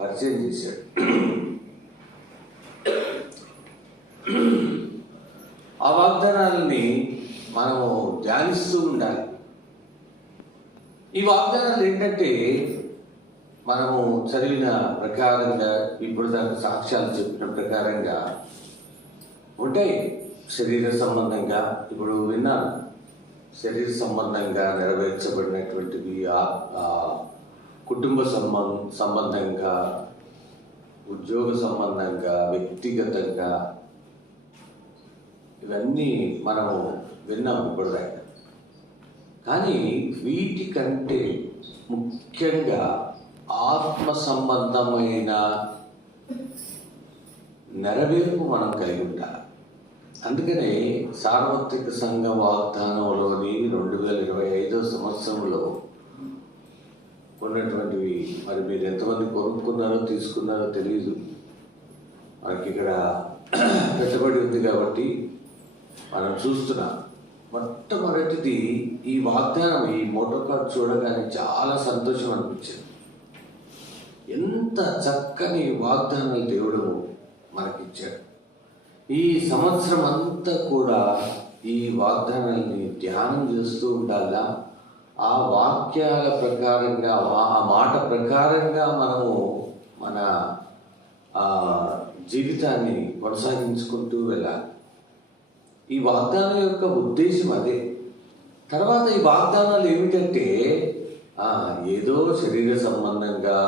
పరిచయం చేశాడు. ఆ వాగ్దానాలని మనము ధ్యానిస్తూ ఉండాలి. ఈ వాగ్దానాలు ఏంటంటే మనము చదివిన ప్రకారంగా, ఇప్పుడు దాని సాక్ష్యాలు చెప్పిన ప్రకారంగా ఉంటాయి. శరీర సంబంధంగా ఇప్పుడు విన్నాను, శరీర సంబంధంగా నెరవేర్చబడినటువంటివి, కుటుంబ సంబంధంగా, ఉద్యోగ సంబంధంగా, వ్యక్తిగతంగా, ఇవన్నీ మనము విన్నాం ఇప్పటిదాకా. కానీ వీటికంటే ముఖ్యంగా ఆత్మ సంబంధమైన నెరవేర్పు మనం కలిగి ఉండాలి. అందుకనే సార్వత్రిక సంఘ వాగ్దానంలోని 2025 సంవత్సరంలో ఉన్నటువంటివి, మరి మీరు ఎంతమంది కొనుక్కున్నారో తీసుకున్నారో తెలియదు, మనకి ఇక్కడ పెట్టబడి ఉంది కాబట్టి మనం చూస్తున్నాం. మొట్టమొదటిది ఈ వాగ్దానం, ఈ మోటార్ కార్డ్ చూడగానే చాలా సంతోషం అనిపించింది. ఎంత చక్కని వాగ్దానాలు దేవుడు మనకిచ్చాడు. ఈ సంవత్సరం అంతా కూడా ఈ వాగ్దానాన్ని ధ్యానం చేస్తూ ఉండాలా. ఆ వాక్యాల ప్రకారంగా, ఆ మాట ప్రకారంగా మనము మన జీవితాన్ని కొనసాగించుకుంటూ వెళ్ళాలి. ఈ వాగ్దానం యొక్క ఉద్దేశం అదే. తర్వాత ఈ వాగ్దానాలు ఏమిటంటే ఏదో శరీర సంబంధంగా,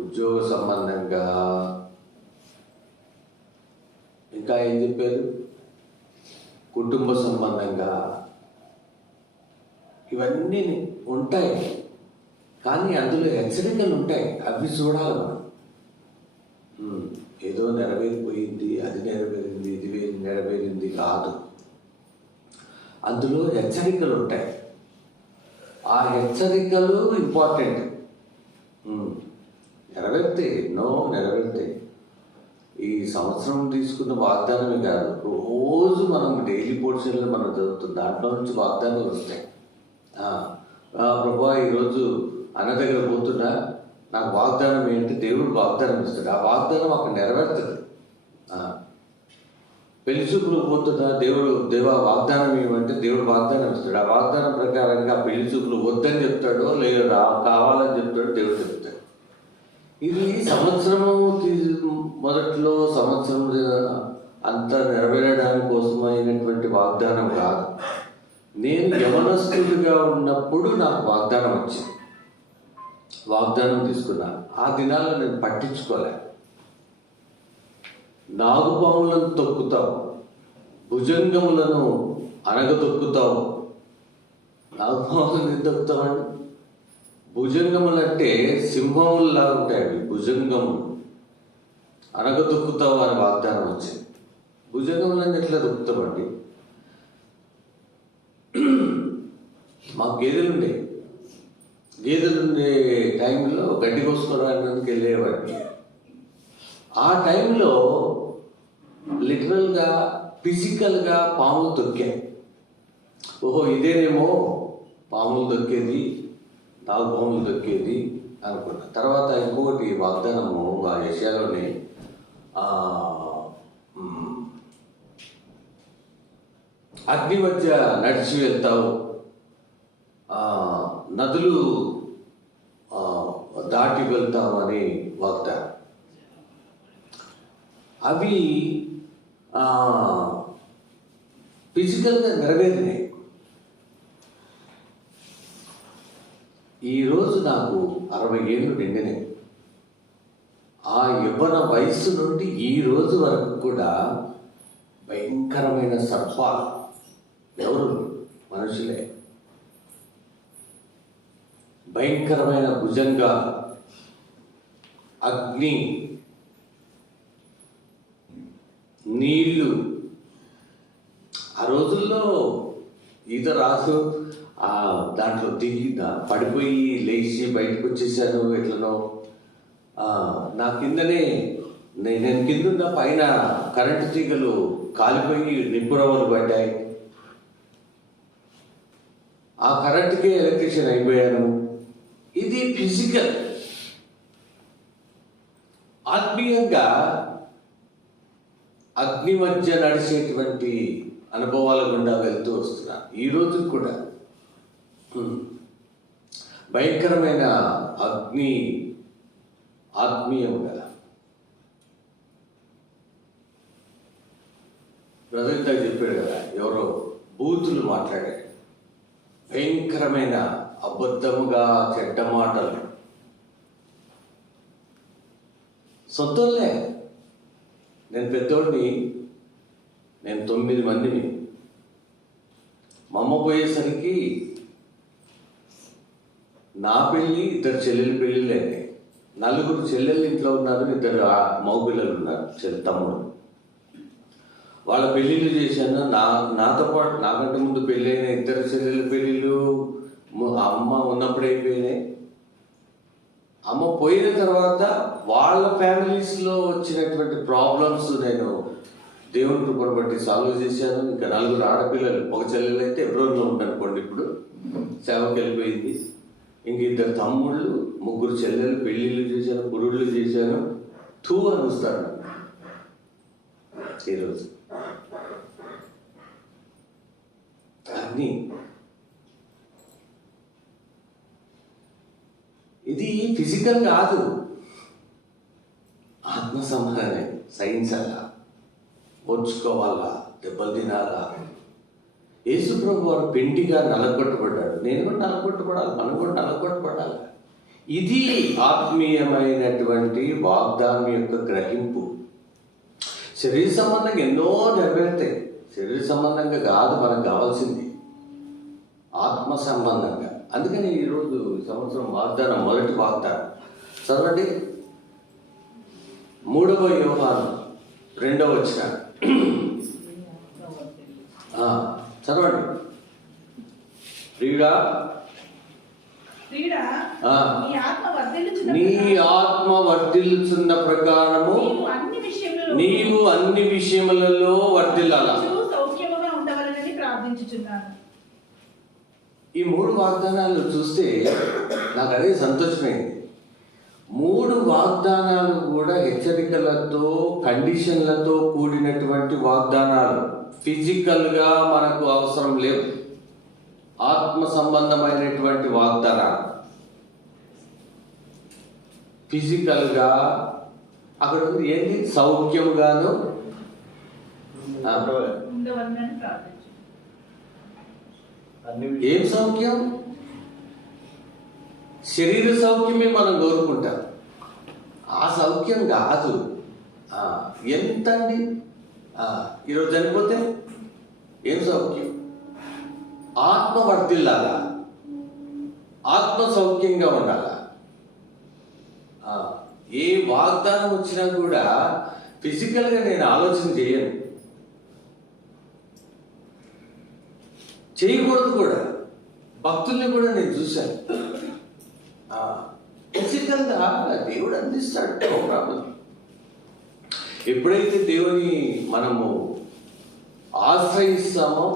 ఉద్యోగ సంబంధంగా, ఇంకా ఏం చెప్పారు, కుటుంబ సంబంధంగా, ఇవన్నీ ఉంటాయి. కానీ అందులో హెచ్చరికలు ఉంటాయి, అవి చూడాలి మనం. ఏదో నెరవేరిపోయింది, అది నెరవేరింది, ఇది నెరవేరింది కాదు. అందులో హెచ్చరికలు ఉంటాయి. ఆ హెచ్చరికలు ఇంపార్టెంట్. నెరవేరుతాయి. ఈ సంవత్సరం తీసుకున్న వాగ్దానమే కాదు, రోజు మనం డైలీ పోర్షన్లో మనం చదువుతుంది, దాంట్లో నుంచి వాగ్దానాలు వస్తాయి. ప్రభా ఈరోజు అన్న దగ్గర పోతున్నా, నాకు వాగ్దానం ఏంటి, దేవుడు వాగ్దానం ఇస్తాడు, ఆ వాగ్దానం అక్కడ నెరవేరుతుంది. పెళ్లి చూపులకు పోతున్నా, దేవా వాగ్దానం ఏమంటే దేవుడు వాగ్దానం ఇస్తాడు. ఆ వాగ్దానం ప్రకారంగా పెళ్లి చూపులు వద్దని చెప్తాడో లేదు కావాలని చెప్తాడో దేవుడు చెప్తాడు. ఇది సంవత్సరము మొదట్లో సంవత్సరం అంతా నెరవేరడానికి కోసమైనటువంటి వాగ్దానం కాదు. నేను యవనస్తుడిగా ఉన్నప్పుడు నాకు వాగ్దానం వచ్చింది, వాగ్దానం తీసుకున్నాను. ఆ దినాల్లో నేను పట్టించుకోలే. నాగుపాములను తొక్కుతావు, భుజంగములను అనగదొక్కుతావు. నాగుపాములను తొక్కుతామండి. భుజంగములు అంటే సింహముల్లా ఉంటాయి అవి, భుజంగములు. అనగదొక్కుతావు అని వాగ్దానం వచ్చింది. భుజంగములను ఎట్లా దొక్కుతామండి? మాకు గేదెలుండే టైంలో గడ్డి కోసుకోవడానికి వెళ్ళేవాడిని. ఆ టైంలో లిటరల్గా, ఫిజికల్గా పాములు దొక్కాయి. ఓహో ఇదేనేమో పాములు దొక్కేది, నాగుపాములు దొక్కేది అనుకున్నా. తర్వాత ఇంకొకటి వాగ్దానము ఆ యెషయాలోనే, అగ్ని మధ్య నడిచి వెళ్తావు, నదులు దాటి వెళ్తావు అని వాగ్దానం. అవి ఫిజికల్గా నెరవేరినాయి. ఈరోజు నాకు 60 ఏళ్ళు నిండినాయి. ఆ యవ్వన వయస్సు నుండి ఈ రోజు వరకు కూడా భయంకరమైన సర్పాలు, ఎవరు మనుషులే, భయంకరమైన భుజంగా, అగ్ని, నీళ్లు. ఆ రోజుల్లో ఈత రాసు దాంట్లో దిగి పడిపోయి లేచి బయటకు వచ్చేసాను. ఎట్లనో నా కిందనే, నేను కింద పైన కరెంటు తీగలు కాలిపోయి నిప్పురవ్వలు పడ్డాయి. ఆ కరెంటుకే ఎలక్ట్రీషియన్ అయిపోయాను. ఇది ఫిజికల్. ఆత్మీయంగా అగ్ని మధ్య నడిచేటువంటి అనుభవాల గుండా వెళ్తూ వస్తున్నాను. ఈ రోజు కూడా భయంకరమైన అగ్ని ఆత్మీయంగా బ్రదర్తో చెప్పాడు కదా, ఎవరో బూతులు మాట్లాడాడు, భయంకరమైన అబద్ధముగా చెడ్డ మాటలు. సొంతంలే, నేను పెద్దోడిని, నేను 9 మందిని. మా అమ్మ పోయేసరికి నా పెళ్ళి, 2 చెల్లెలు పెళ్ళిళ్ళు అయినాయి. 4 చెల్లెళ్ళు ఇంట్లో ఉన్నారు, 2 మగపిల్లలు ఉన్నారు, తమ్ముడు. వాళ్ళ పెళ్ళిళ్ళు చేశాను. నాతో పాటు నాకంటే ముందు పెళ్ళైన 2 చెల్లెళ్ళ పెళ్ళిళ్ళు అమ్మ ఉన్నప్పుడు అయిపోయినాయి. అమ్మ పోయిన తర్వాత వాళ్ళ ఫ్యామిలీస్లో వచ్చినటువంటి ప్రాబ్లమ్స్ నేను దేవుని కృపను బట్టి సాల్వ్ చేశాను. ఇంకా 4 ఆడపిల్లలు, ఒక చెల్లెలు అయితే ఎబ్రోన్లో ఉందనుకోండి, ఇప్పుడు సేవకి వెళ్ళిపోయింది. ఇంక 2 తమ్ముళ్ళు, 3 చెల్లెలు పెళ్ళిళ్ళు చేశాను, పురుళ్ళు చేశాను. తూ అని వస్తాడు ఈరోజు. అన్నీ ఇది ఫిజికల్ కాదు, ఆత్మ సంబంధమే. సైన్స్ అలా ఓర్చుకోవాలా, దెబ్బలు తినాలా. యేసు ప్రభు వారు పెండిగా నలగొట్టబడ్డాడు. నేను కూడా నలగొట్టబడాలి, మనం కూడా నలగొట్టబడాలి. ఇది ఆత్మీయమైనటువంటి వాగ్దానం యొక్క గ్రహింపు. శరీర సంబంధంగా ఎన్నో నెరవేరుతాయి. శరీర సంబంధంగా కాదు మనకు కావాల్సింది, ఆత్మ సంబంధంగా. అందుకని ఈరోజు ఈ సంవత్సరం వాగ్దానం, మొదటి వాగ్దానం చదవండి. 3వ యోహాను 2వ వచనం చదవండి. నీ ఆత్మ వర్ధిల్లుచున్న ప్రకారము నీవు అన్ని విషయములలో వర్ధిల్లాలా. ఈ 3 వాగ్దానాలు చూస్తే నాకు అదే సంతోషమైంది. 3 వాగ్దానాలు కూడా హెచ్చరికలతో, కండిషన్లతో కూడినటువంటి వాగ్దానాలు. ఫిజికల్గా మనకు అవసరం లేవు, ఆత్మ సంబంధమైనటువంటి వాగ్దానాలు. ఫిజికల్గా అక్కడ ఉంది ఏంటి? సౌఖ్యముగాను. ఏం సౌఖ్యం? శరీర సౌఖ్యమే మనం కోరుకుంటాం, ఆ సౌఖ్యం కాదు. ఎంత అండి, ఈరోజు చనిపోతే ఏం సౌఖ్యం? ఆత్మ వర్ధిల్లాలా, ఆత్మ సౌఖ్యంగా ఉండాలా. ఏ వాగ్దానం వచ్చినా కూడా ఫిజికల్గా నేను ఆలోచన చేయకూడదు కూడా. భక్తుల్ని కూడా నేను చూశాను, ఫిజికల్గా దేవుడు అందిస్తాడు, నో ప్రాబ్లం. ఎప్పుడైతే దేవుని మనము ఆశ్రయిస్తామో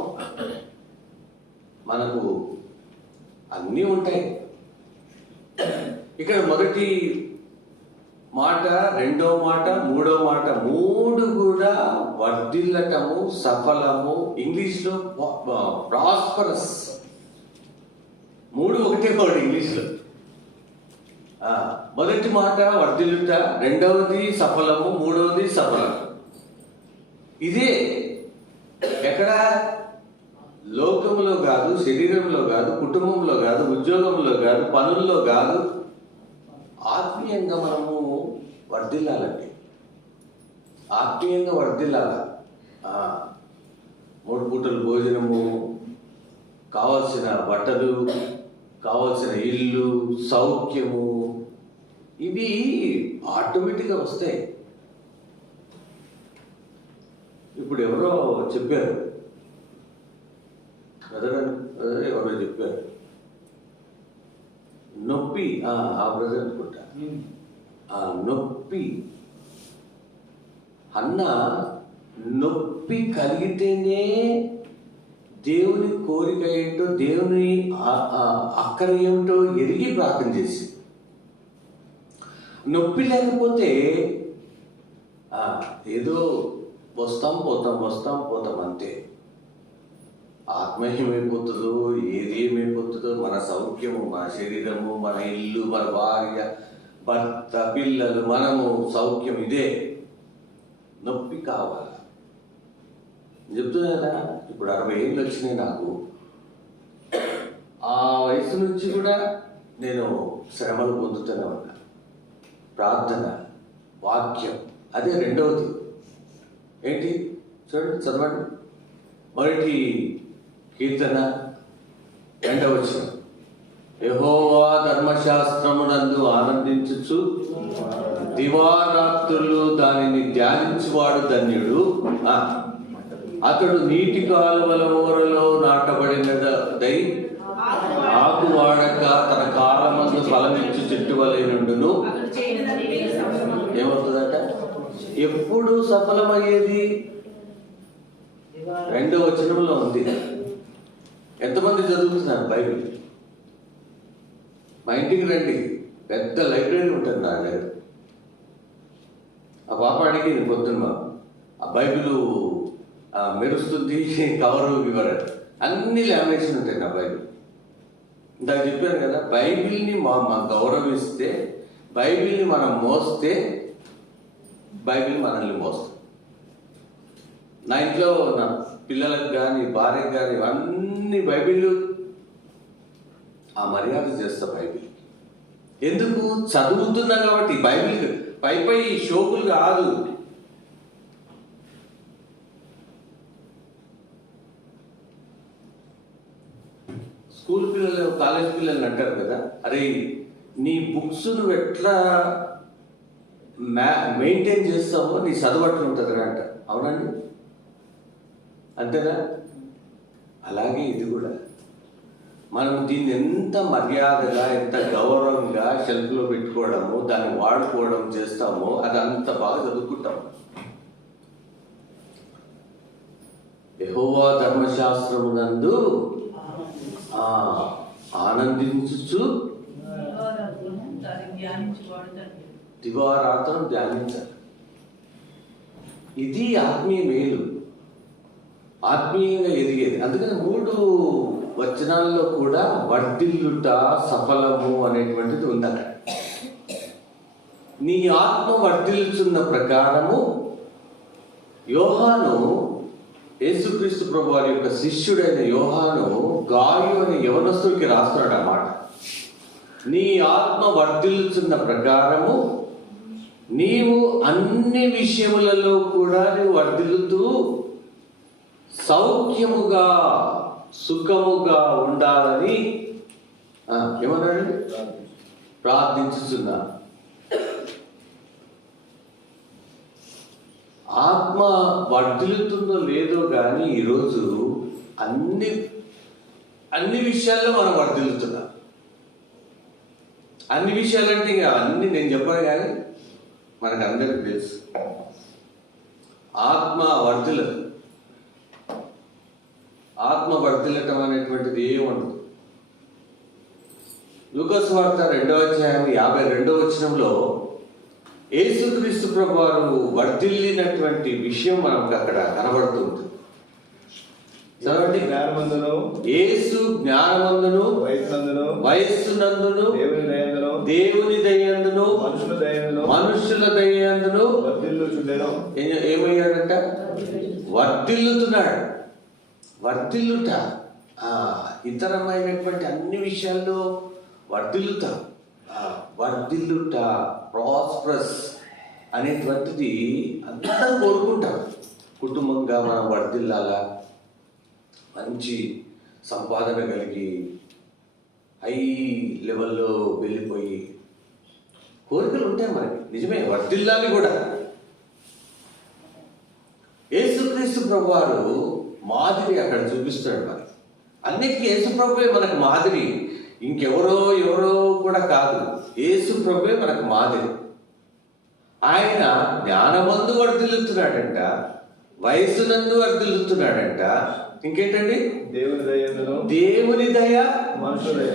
మనకు అన్నీ ఉంటాయి. ఇక్కడ మొదటి మాట, 2వ మాట, 3వ మాట, 3 కూడా వర్ధిల్లటము, సఫలము. ఇంగ్లీష్లో ప్రాస్పరస్. 3 ఒకటే వర్డ్ ఇంగ్లీష్లో. మొదటి మాట వర్ధిల్లుట, 2వది సఫలము, 3వది సఫలము. ఇదే ఎక్కడ? లోకంలో కాదు, శరీరంలో కాదు, కుటుంబంలో కాదు, ఉద్యోగంలో కాదు, పనుల్లో కాదు. ఆత్మీయంగా మనము వర్ధిల్లాలండి, ఆత్మీయంగా వర్ధిల్లాల. 3 పూటలు భోజనము, కావలసిన బట్టలు, కావలసిన ఇల్లు, సౌఖ్యము, ఇవి ఆటోమేటిక్గా వస్తాయి. ఇప్పుడు ఎవరో చెప్పారు, ఎవరో చెప్పారు, నొప్పి, ఆ బ్రదర్ అనుకుంటా, నొప్పి అన్న, నొప్పి కలిగితేనే దేవుని కోరిక ఏంటో, దేవుని అక్కర ఏమిటో ఎరిగి ప్రార్థన చేసి. నొప్పి లేకపోతే ఏదో వస్తాం పోతాం అంతే. ఆత్మ ఏమైపోతుందో, ఏది ఏమైపోతుందో, మన సౌఖ్యము, మన శరీరము, మన ఇల్లు, మన భార్య, భర్త, పిల్లలు, మనము సౌఖ్యం ఇదే. నొప్పి కావాలి. చెప్తున్నా కదా, ఇప్పుడు 60 ఏళ్ళు వచ్చినాయి నాకు. ఆ వయసు నుంచి కూడా నేను శ్రమలు పొందుతూనే ఉన్నా. ప్రార్థన, వాక్యం, అదే రెండవది. ఏంటి చూడండి, చదవండి. మొదటి కీర్తన 2వ వచనం, యెహోవా ధర్మశాస్త్రమునందు ఆనందించుచు దివారాత్రులు దానిని ధ్యానించువాడు ధన్యుడు. అతడు నీటి కాలువల ఊరలో నాటబడినదై ఆకు వాడక తన కాలమందు ఫలమిచ్చు చెట్టు వలె నుండును. ఏమవుతుందట? ఎప్పుడు సఫలమయ్యేది? 2వ వచనంలో ఉంది. ఎంతమంది చదువుతున్నారు బైబిల్? మా ఇంటికి రండి, పెద్ద లైబ్రరీ ఉంటుంది నా దగ్గర. ఆ పాప అడిగింది పొద్దున్న, ఆ బైబిల్ మెరుస్తుంది, కవరు ఇవ్వరు, అన్ని లామినేషన్ ఉంటాయి నా బైబిల్. ఇందాక చెప్పాను కదా, బైబిల్ని గౌరవిస్తే, బైబిల్ని మనం మోస్తే బైబిల్ మనల్ని మోస్తుంది. నా ఇంట్లో నా పిల్లలకు కానీ, భార్యకు కానీ అన్ని బైబిల్ ఆ మర్యాద చేస్తా బైబిల్. ఎందుకు? చదువుతున్నా కాబట్టి. బైబిల్ పై షోకులు కాదు. స్కూల్ పిల్లలు, కాలేజ్ పిల్లలు అంటారు కదా, అరే నీ బుక్స్ నువ్వు ఎట్లా మెయింటైన్ చేస్తావో నీ చదవట్లు ఉంటుంది అంట. అవునండి, అంతేనా? అలాగే ఇది కూడా. మనం దీన్ని ఎంత మర్యాదగా, ఎంత గౌరవంగా షెల్ఫ్లో పెట్టుకోవడము, దాన్ని వాడుకోవడం చేస్తామో అది అంత బాగా చదువుకుంటాము. యెహోవా ధర్మశాస్త్రమునందు ఆనందించుచు దివారాత్రం ధ్యానించాలి. ఇది ఆత్మీయ మేలు, ఆత్మీయంగా ఎదిగేది. అందుకని 3 వచనాల్లో కూడా వర్ధిల్లుట, సఫలము అనేటువంటిది ఉందట. నీ ఆత్మ వర్ధిల్లుచున్న ప్రకారము యోహాను, యేసుక్రీస్తు ప్రభు వారి యొక్క శిష్యుడైన యోహాను గాయు అనే యవనస్తుడికి రాస్తున్నాడు అన్నమాట. నీ ఆత్మ వర్ధిల్లుచున్న ప్రకారము నీవు అన్ని విషయములలో కూడా నీవు వర్ధిల్లుతూ సౌఖ్యముగా, సుఖముగా ఉండాలని ఏమన్నాడు? ప్రార్థించుచున్నా. ఆత్మ వర్ధిల్లుతుందో లేదో కానీ ఈరోజు అన్ని విషయాల్లో మనం వర్ధిల్లుతున్నాం. అన్ని విషయాలంటే ఇంకా అన్ని నేను చెప్పాను కానీ మనకు అందరికీ తెలుసు. ఆత్మ వర్ధిల్లదు. ఆత్మ వర్ధిల్లటం అనేటువంటిది ఏముండదు. లూకా సువార్త 2వ అధ్యాయం 52వ వచనంలో యేసుక్రీస్తు ప్రభు వారు వర్ధిల్లినటువంటి విషయం మనకు అక్కడ కనబడుతుంది. యేసు జ్ఞానమందును, వయస్సునందును, దేవుని దయందును, మనుషుల దయందును ఏమయ్యాడంట? వర్ధిల్లుతున్నాడు. వర్ధిల్లుట, ఇతరమైనటువంటి అన్ని విషయాల్లో వర్ధిల్లుతాం. వర్ధిల్లుట, ప్రాస్పరస్ అనేటువంటిది అందరూ కోరుకుంటాం. కుటుంబంగా మనం వర్ధిల్లాలా, మంచి సంపాదన కలిగి హై లెవెల్లో వెళ్ళిపోయి కోరికలు ఉంటాయి మనకి. నిజమే, వర్ధిల్లాలి కూడా. యేసుక్రీస్తు ప్రభు వారు మాదిరి అక్కడ చూపిస్తాడు మనకి. అన్నిటికీ యేసు ప్రభువే మనకు మాదిరి, ఇంకెవరో కూడా కాదు. యేసు ప్రభువే మనకు మాదిరి. ఆయన జ్ఞానమందు వర్ధిల్లుతున్నాడంట, వయస్సునందు వర్ధిల్లుతున్నాడంట. ఇంకేంటండి? దేవుని దయ,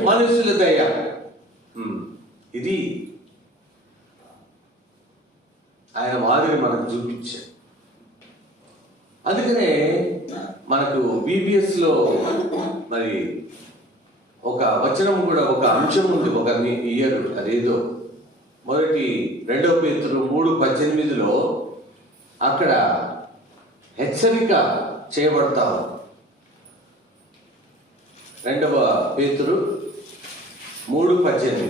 మనుషుల దయ. ఇది ఆయన మాదిరి మనకు చూపించాడు. అందుకనే మనకు బీబీఎస్లో మరి ఒక వచనం కూడా, ఒక అంశం ఉంది, ఒక ఇయర్ అదేదో 2 పేతురు 3:18 అక్కడ హెచ్చరిక చేయబడతాము. 2 పేతురు 3:18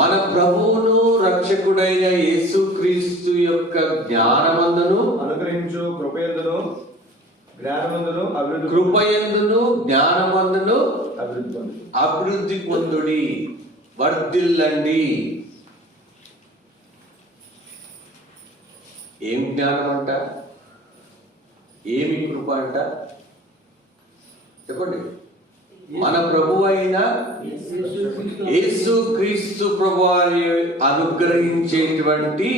మన ప్రభువును రక్షకుడైన యేసుక్రీస్తు యొక్క జ్ఞానమందును అనుగ్రహించు కృపయందును జ్ఞానమందును అభివృద్ధి పొందుడి, వర్ధిల్లండి. ఏం జ్ఞానం అంట, ఏమి కృప అంట చెప్పండి. మన ప్రభు అయిన యేసుక్రీస్తు ప్రభువారి అనుగ్రహించేటువంటి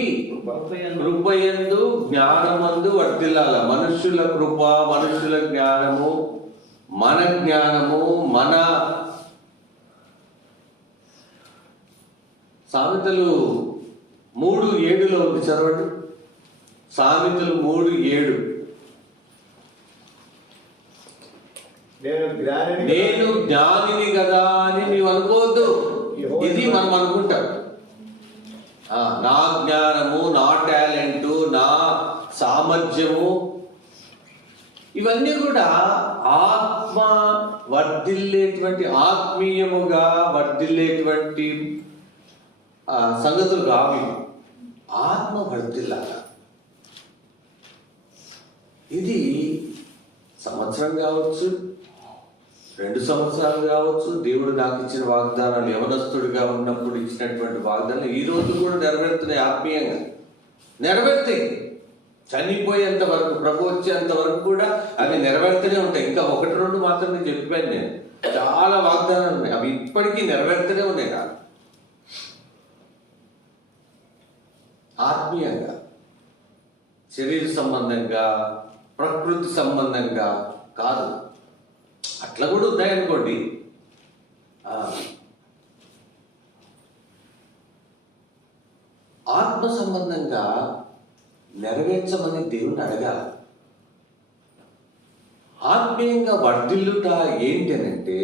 కృపయందు జ్ఞానమందు వర్ధిల్లాల. మనుషుల కృప, మనుషుల జ్ఞానము, మన జ్ఞానము, మన సామెతలు 3:7 ఉంది, చదవండి. సామెతలు 3:7 నేను జ్ఞానిని కదా అని నీవు అనుకోవద్దు. ఇది మనం అనుకుంటాం, నా జ్ఞానము, నా టాలెంటు, నా సామర్థ్యము, ఇవన్నీ కూడా ఆత్మ వర్ధిల్లేటువంటి, ఆత్మీయముగా వర్ధిల్లేటువంటి సంగతులు కావి. ఆత్మ వర్ధిల్లాల. ఇది సంవత్సరం కావచ్చు, 2 సంవత్సరాలు కావచ్చు. దేవుడు నాకు ఇచ్చిన వాగ్దానాలు, యవనస్తుడిగా ఉన్నప్పుడు ఇచ్చినటువంటి వాగ్దానాలు ఈ రోజు కూడా నెరవేరుతున్నాయి. ఆత్మీయంగా నెరవేరుతాయి. చనిపోయేంత వరకు, ప్రభు వచ్చేంత వరకు కూడా అవి నెరవేరుతూనే ఉంటాయి. ఇంకా 1-2 మాత్రమే చెప్పాను నేను. చాలా వాగ్దానాలు ఉన్నాయి, అవి ఇప్పటికీ నెరవేరుతూనే ఉన్నాయి. నాకు ఆత్మీయంగా, శరీర సంబంధంగా, ప్రకృతి సంబంధంగా కాదు. అట్లా కూడా ఉన్నాయనుకోండి. ఆత్మ సంబంధంగా నెరవేర్చమని దేవుని అడగాలి. ఆత్మీయంగా వర్ధిల్లుట ఏంటి అనంటే,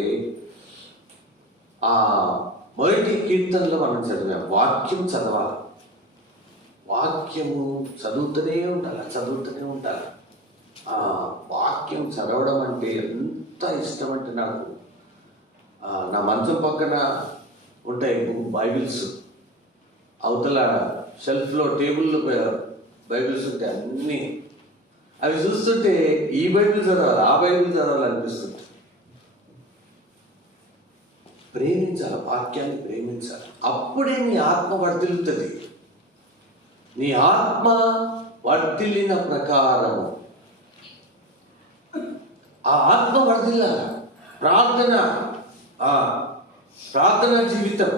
మొదటి కీర్తనలో మనం చదివాం, వాక్యం చదవాలి. వాక్యము చదువుతూనే ఉండాలి. వాక్యం చదవడం అంటే ఎంత ఇష్టం అంటే నాకు, నా మంచం పక్కన ఉంటాయి బైబిల్స్, అవతల షెల్ఫ్లో టేబుల్లో బైబిల్స్ ఉంటాయి అన్నీ. అవి చూస్తుంటే ఈ బైబిల్ చదవాలి, ఆ బైబిల్ చదవాలి అనిపిస్తుంది. ప్రేమించాలి, వాక్యాన్ని ప్రేమించాలి. అప్పుడే నీ ఆత్మ వర్ధిల్లుతుంది. నీ ఆత్మ వర్ధిల్లిన ప్రకారము ఆ ఆత్మ వర్ధిల్లాల. ప్రార్థన జీవితం,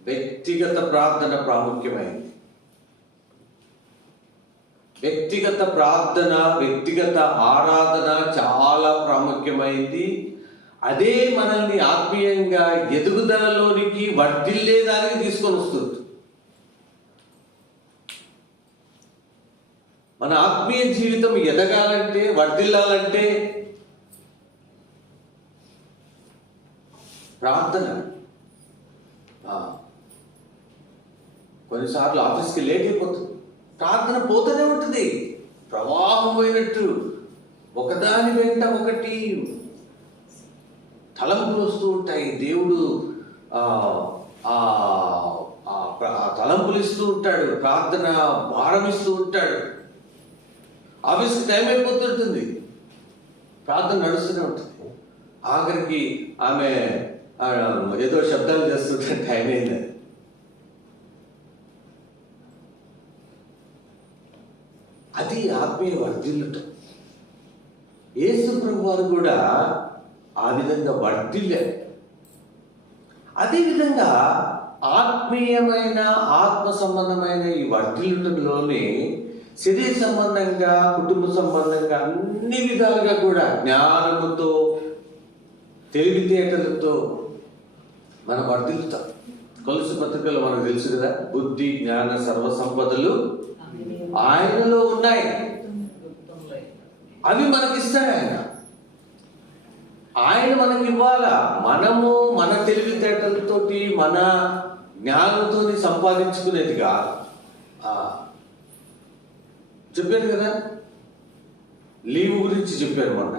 వ్యక్తిగత ప్రార్థన ప్రాముఖ్యమైంది. వ్యక్తిగత ప్రార్థన, వ్యక్తిగత ఆరాధన చాలా ప్రాముఖ్యమైంది. అదే మనల్ని ఆత్మీయంగా ఎదుగుదలలోనికి, వర్ధిల్లేదానికి తీసుకొని వస్తుంది. మన ఆత్మీయ జీవితం ఎదగాలంటే, వర్ధిల్లాలంటే ప్రార్థన. కొన్నిసార్లు ఆఫీస్కి లేట్ అయిపోతుంది, ప్రార్థన పోతూనే ఉంటుంది, ప్రవాహం పోయినట్టు. ఒకదాని వెంట ఒకటి తలంపులు వస్తూ ఉంటాయి. దేవుడు తలంపులు ఇస్తూ ఉంటాడు, ప్రార్థన భారం ఇస్తూ ఉంటాడు. ఆఫీస్కి టైం అయిపోతుంటుంది, ప్రార్థన నడుస్తూనే ఉంటుంది. ఆఖరికి ఆమె ఏదో శబ్దాలు చేస్తుంటే టైం అయింది. అది ఆత్మీయ వర్ధిల్లుట. యేసు ప్రభు వారు కూడా ఆ విధంగా వర్ధిల్లారు. అదేవిధంగా ఆత్మీయమైన, ఆత్మ సంబంధమైన ఈ వర్ధిల్లుటలోనే శరీర సంబంధంగా, కుటుంబ సంబంధంగా అన్ని విధాలుగా కూడా జ్ఞానముతో, తెలివితేటలతో మనం వర్ధిల్లుతాం. కొలసు పత్రికలో మనకు తెలుసు కదా, బుద్ధి జ్ఞాన సర్వ సంపదలు ఆయనలో ఉన్నాయి. అవి మనకిస్తాడు ఆయన. ఆయన మనకి ఇవ్వాలా. మనము మన తెలివితేటలతోటి మన జ్ఞానంతో సంపాదించుకునేదిగా. చెప్పాను కదా, లీవ్ గురించి చెప్పాను మొన్న.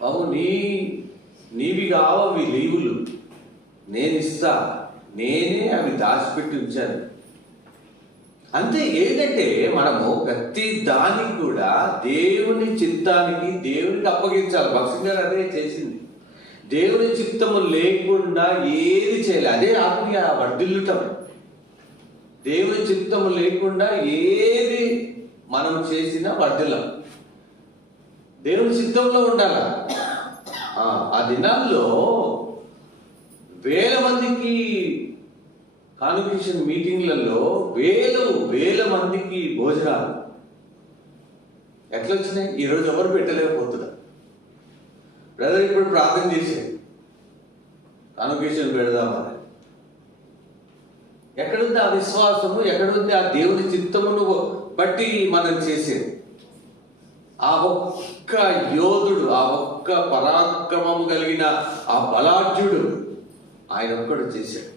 బాబు నీవి కావు అవి లీవులు, నేను ఇస్తా, నేనే అవి దాచిపెట్టి ఉంచాను. అంతే. ఏంటంటే మనము ప్రతి దానికి కూడా దేవుని చిత్తానికి, దేవునికి అప్పగించాలి. భక్తి గారు అదే చేసింది. దేవుని చిత్తము లేకుండా ఏది చేయాలి, అదే ఆత్మీయ వర్ధిల్లుటం. దేవుని చిత్తము లేకుండా ఏది మనం చేసినా వర్ధిల్లం. దేవుని చిత్తంలో ఉండాలి. ఆ దినాల్లో వేల మందికి కాన్వకేషన్ మీటింగ్లలో వేల మందికి భోజనాలు ఎట్లా వచ్చినాయి? ఈరోజు ఎవరు పెట్టలేకపోతున్నారు. బ్రదర్ ఇప్పుడు ప్రార్థన చేశాడు, కాన్వకేషన్ పెడదామని. ఎక్కడుంది ఆ విశ్వాసము? ఎక్కడుంది ఆ దేవుని చిత్తమును బట్టి మనం చేసేది? ఆ ఒక్క యోధుడు, ఆ ఒక్క పరాక్రమము కలిగిన ఆ బలాఢ్యుడు ఆయన ఒక్కడు చేశాడు.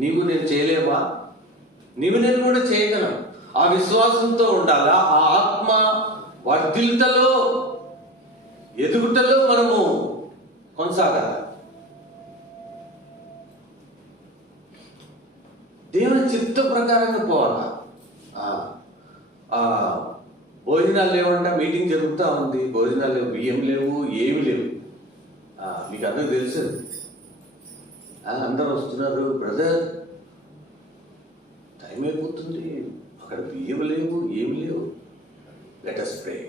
నీవు నేను చేయలేమా? నీవు నేను కూడా చేయగలం. ఆ విశ్వాసంతో ఉండాలా. ఆ ఆత్మ వర్ధిల్తలో, ఎదుగుటలో మనము కొనసాగాలి. దేవుని చిత్త ప్రకారంగా పోవాలా. భోజనాలు లేవంట, మీటింగ్ జరుగుతూ ఉంది, భోజనాలు లేవు, బియ్యం లేవు, ఏమి లేవు. మీకు అందరూ తెలుసు. అందరూ వస్తున్నారు, బ్రదర్ టైం అయిపోతుంది, అక్కడ బియ్యం లేవు, ఏమి లేవు. Let us pray.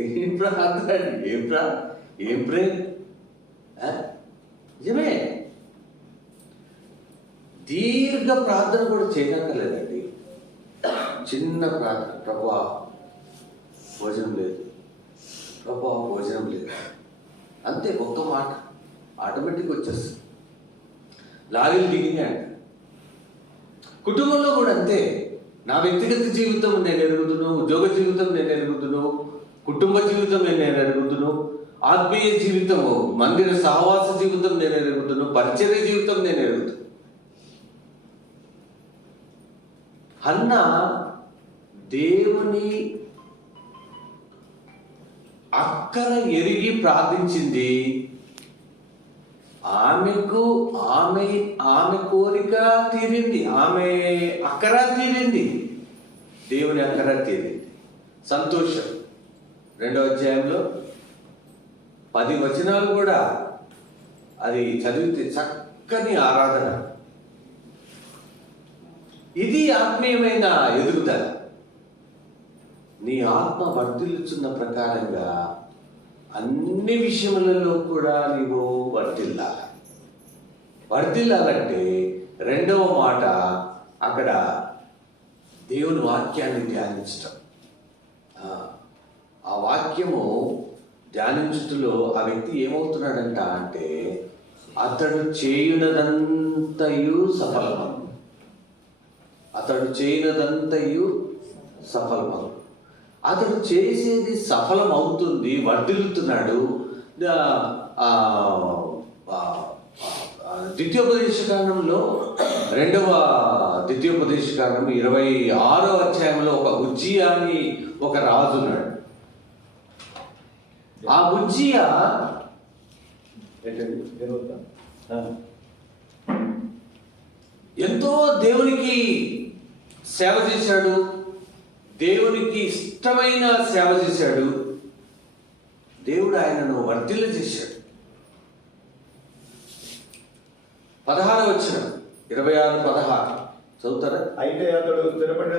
ఏం ప్రార్థన? ఏం ప్రే? నిజమే. దీర్ఘ ప్రార్థన కూడా చేయనక్కర్లేదండి. చిన్న ప్రార్థన, ప్రభువా భోజనం లేదు, ప్రభువా భోజనం లేదు, అంతే. ఒక్క మాట ఆటోమేటిక్ వచ్చేస్తుంది. లారీలు దిగినాయి. కుటుంబంలో కూడా అంతే. నా వ్యక్తిగత జీవితం నేను ఎరుగుతున్నాను, ఉద్యోగ జీవితం నేను ఎరుగుతున్నాను, కుటుంబ జీవితం నేను ఎరుగుతున్నాను, ఆత్మీయ జీవితము, మందిర సహవాస జీవితం నేను ఎరుగుతున్నాను, పరిచర్య జీవితం నేను ఎరుగుతున్నాను. హన్న దేవుని అక్కర ఎరిగి ప్రార్థించింది. ఆమె కోరిక తీరింది, ఆమె అక్కర తీరింది, దేవుని అక్కర తీరింది. సంతోషం. 2వ అధ్యాయంలో 10 వచనాలు కూడా అది చదివితే చక్కని ఆరాధన. ఇది ఆత్మీయమైన ఎదుగుదల. నీ ఆత్మ వర్ధిల్లుచున్న ప్రకారంగా అన్ని విషయములలో కూడా నీవు వర్ధిల్లాలంటే 2వ మాట అక్కడ దేవుని వాక్యాన్ని ధ్యానించటం. ఆ వాక్యము ధ్యానించుటలో ఆ వ్యక్తి ఏమవుతున్నాడంట అంటే, అతడు చేయునదంతయు సఫలమగు. అతడు చేసేది సఫలం అవుతుంది, వర్ధిల్లుతున్నాడు. ద్వితీయోపదేశకాండంలో 2వ ద్వితీయోపదేశకాండం 26వ అధ్యాయంలో ఒక ఉజ్జియా అని ఒక రాజున్నాడు. ఆ ఉజ్జియా ఎంతో దేవునికి సేవ చేశాడు, దేవునికి ఇష్టమైన సేవ చేశాడు. దేవుడు ఆయనను వర్ధిల్ల చేశాడు. 16వ వచనం 26-16 చదువుతారా? అయితే అతడు స్థిరపడిన